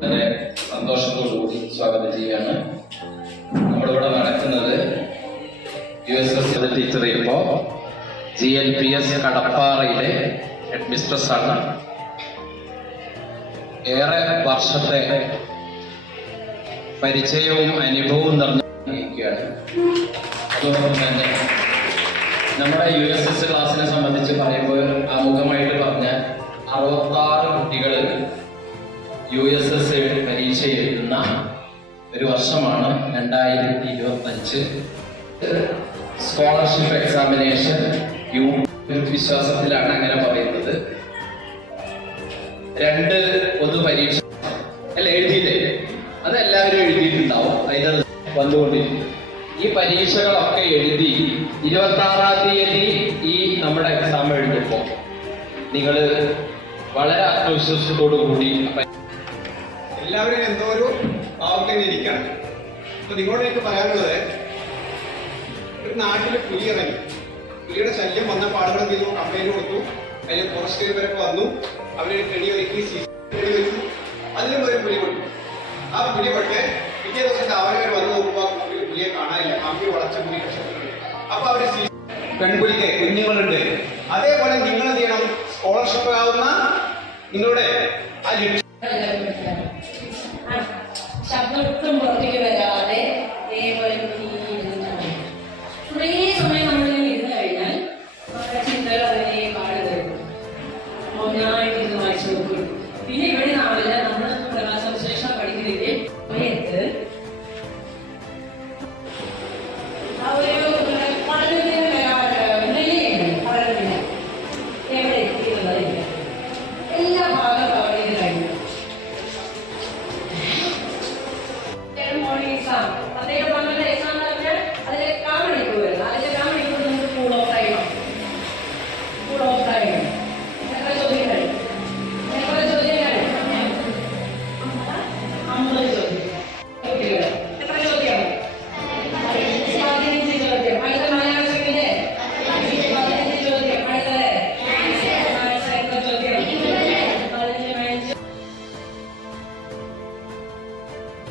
വളരെ സന്തോഷത്തോടുകൂടി സ്വാഗതം ചെയ്യാണ്. നമ്മളിവിടെ നടക്കുന്നത് USS ടീച്ചർ ഇപ്പോൾ GLPS കടപ്പാറയിലെ ഹെഡ് മിസ്ട്രസ് ആണ്. ഏറെ വർഷത്തെ പരിചയവും അനുഭവവും നിറഞ്ഞിരിക്കുകയാണ്. അതോടൊപ്പം തന്നെ നമ്മുടെ USS ക്ലാസ്സിനെ സംബന്ധിച്ച് പറയുമ്പോൾ ആമുഖമായിട്ട് പറഞ്ഞ 66 കുട്ടികൾ USS പരീക്ഷ എഴുതുന്ന ഒരു വർഷമാണ് 2025. സ്കോളർഷിപ്പ് എക്സാമിനേഷൻ വിശ്വാസത്തിലാണ് അങ്ങനെ പറയുന്നത്. 2 പൊതുപരീക്ഷ അല്ല എഴുതിയില്ലേ, അതെല്ലാവരും എഴുതിയിട്ടുണ്ടാവും. അതിന് വന്നുകൊണ്ടിരിക്കും. ഈ പരീക്ഷകളൊക്കെ എഴുതി 26-ാം തീയതി ഈ നമ്മുടെ എക്സാം എഴുതുമ്പോൾ നിങ്ങൾ വളരെ ആത്മവിശ്വാസത്തോടു കൂടി എല്ലാവരും എന്തോ ഒരു പാവത്തിന് ഇരിക്കണം. അപ്പൊ നിങ്ങളോട് എനിക്ക് പറയാനുള്ളത്, ഒരു നാട്ടിൽ പുലി ഇറങ്ങി, പുലിയുടെ ശല്യം വന്നപ്പോൾ ആളുകൾ എന്ത് ചെയ്തു, കംപ്ലൈന്റ് കൊടുത്തു. അതിൽ ഫോറസ്റ്റ് ഇവരൊക്കെ വന്നു, അവരൊരു കെണി ഒരുക്കി കെണി വെച്ചു. അതിലും ഒരു പുലി കൊടുത്തു. ആ പുലി പക്ഷേ പിറ്റേ ദിവസം രാവിലെ വന്ന് നോക്കുമ്പോൾ പുലിയെ കാണാനില്ല. കമ്പി വളച്ച പുലി കഷ്ടപ്പെടുന്നു. അപ്പൊ അവര് പെൺപുലിക്ക് കുഞ്ഞുങ്ങളുണ്ട്. അതേപോലെ നിങ്ങൾ എന്ത് ചെയ്യണം, സ്കോളർഷിപ്പ് ആവുന്ന നിങ്ങളുടെ ആ ശബ്ദം ഒട്ടും പുറത്തേക്ക് വരാതെ ഇതേപോലെ കുറേ സമയം നമ്മളിങ്ങനെ ഇരുന്ന് കഴിഞ്ഞാൽ നമ്മുടെ ചിന്തകൾ അതിനെ പാട് തരും. ഒന്നായിട്ട് ഇത് വായിച്ചു നോക്കും. പിന്നെ ഇവിടെ നാവില്ല നമ്മൾ പ്രകാശവിശേഷം പഠിക്കുന്നതിന്റെ സമയത്ത് ആ ഒരു പഠനത്തിന് പഠനത്തിന് എവിടെ എത്തിയിട്ടുള്ളതില്ല. എല്ലാ ഭാഗം കവർ ചെയ്ത് കഴിഞ്ഞു. Morning exam.